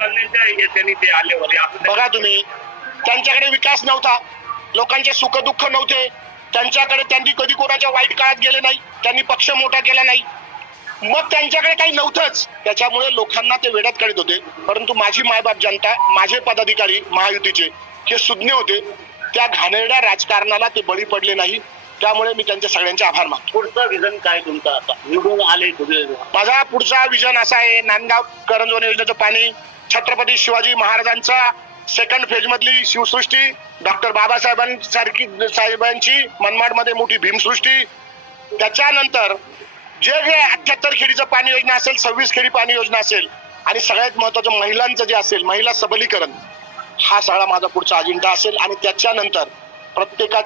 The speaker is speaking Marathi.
ते बघा तुम्ही त्यांच्याकडे विकास नव्हता. लोकांचे सुखदुःख नव्हते. त्यांच्याकडे त्यांनी कधी कोणाच्या वाईट काळात गेले नाही. त्यांनी पक्ष मोठा केला नाही. मग त्यांच्याकडे काही नव्हतंच. त्याच्यामुळे लोकांना ते वेड्यात काढत होते. परंतु माझी मायबाप जनता माझे पदाधिकारी महायुतीचे हे सुज्ञ होते. त्या घाणेरड्या राजकारणाला ते बळी पडले नाही. त्यामुळे मी त्यांचे सगळ्यांचे आभार मानतो. पुढचं विजन काय तुमचं आता? निवडून आले माझा पुढचा विजन असा आहे नांदगाव करंजवण योजनेचं पाणी. छत्रपती शिवाजी महाराजांचा सेकंड फेज मधली शिवसृष्टी डॉक्टर बाबासाहेबांसारखी साहेबांची मनमाडमध्ये मोठी भीमसृष्टी. त्याच्यानंतर जे जे अठ्याहत्तर खेडीचं पाणी योजना असेल सव्वीस खेडी पाणी योजना असेल आणि सगळ्यात महत्वाचं महिलांचं जे असेल महिला सबलीकरण हा सगळा माझा पुढचा अजेंडा असेल आणि त्याच्यानंतर प्रत्येकाच्या